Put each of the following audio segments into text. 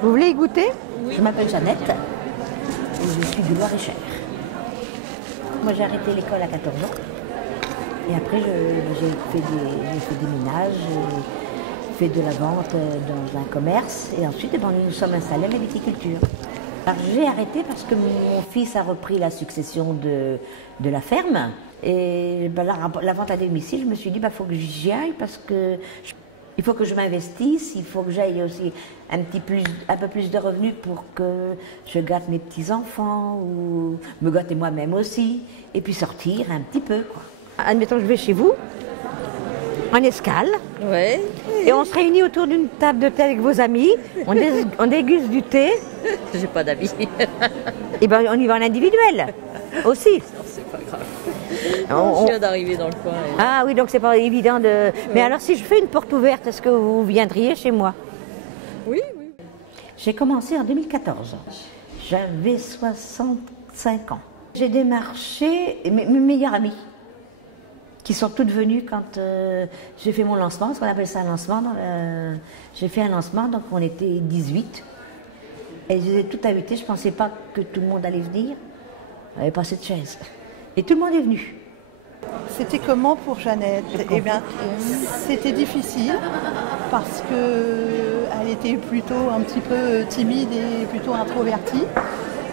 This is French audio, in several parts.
Vous voulez y goûter? Oui. Je m'appelle Jeannette et je suis du Loir-et-Cher. Moi j'ai arrêté l'école à 14 ans et après j'ai fait des ménages, j'ai fait de la vente dans un commerce et ensuite nous nous sommes installés à la viticulture. Alors j'ai arrêté parce que mon fils a repris la succession de la ferme et la vente à domicile, je me suis dit faut que j'y aille parce que il faut que je m'investisse, il faut que j'aille aussi un peu plus de revenus pour que je gâte mes petits-enfants ou me gâter moi-même aussi et puis sortir un petit peu, quoi. Admettons, je vais chez vous, en escale, ouais. Et on se réunit autour d'une table de thé avec vos amis, on déguste du thé. J'ai pas d'amis. Et ben on y va en individuel aussi. Non, c'est pas grave. Je viens d'arriver dans le coin. Ah oui, donc c'est pas évident de... Ouais. Mais alors si je fais une porte ouverte, est-ce que vous viendriez chez moi? Oui, oui. J'ai commencé en 2014. J'avais 65 ans. J'ai démarché mes meilleurs amis, qui sont toutes venues quand j'ai fait mon lancement, ce qu'on appelle ça un lancement. J'ai fait un lancement, donc on était 18. Et je les ai toutes invitées, je ne pensais pas que tout le monde allait venir. Il n'y avait pas assez de chaises. Et tout le monde est venu. C'était comment pour Jeannette? Eh bien, c'était difficile parce qu'elle était plutôt un petit peu timide et plutôt introvertie.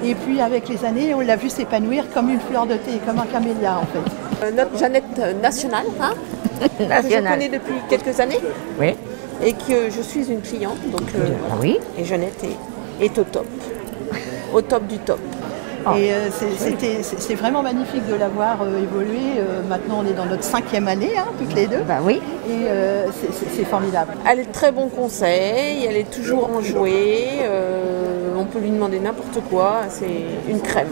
Et puis avec les années, on l'a vue s'épanouir comme une fleur de thé, comme un camélia en fait. Notre Jeannette nationale, hein, que je connais depuis quelques années. Oui. Et que je suis une cliente. Donc, oui. Et Jeannette est au top du top. Et c'est vraiment magnifique de la voir évoluer. Maintenant, on est dans notre 5e année, hein, toutes les deux. Bah oui. Et c'est formidable. Elle est de très bons conseils, elle est toujours enjouée. On peut lui demander n'importe quoi. C'est une crème,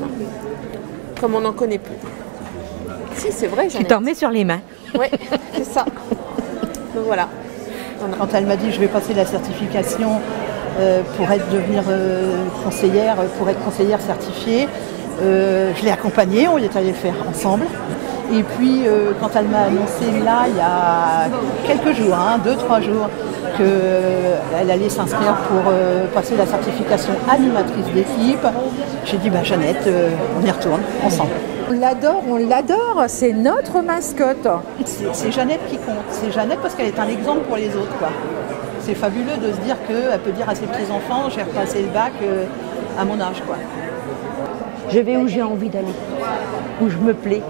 comme on n'en connaît plus. Si, c'est vrai, Jeannette. Tu t'en mets sur les mains. Oui, c'est ça. Donc voilà. Quand elle m'a dit je vais passer la certification pour devenir conseillère, pour être conseillère certifiée, je l'ai accompagnée, on est allé le faire ensemble. Et puis quand elle m'a annoncé là, il y a quelques jours, 2-3 jours, qu'elle allait s'inscrire pour passer la certification animatrice d'équipe, j'ai dit Jeannette, on y retourne ensemble. On l'adore, c'est notre mascotte. C'est Jeannette qui compte, c'est Jeannette parce qu'elle est un exemple pour les autres, quoi. C'est fabuleux de se dire qu'elle peut dire à ses petits-enfants, j'ai repassé le bac à mon âge, quoi. Je vais où j'ai envie d'aller, où je me plais.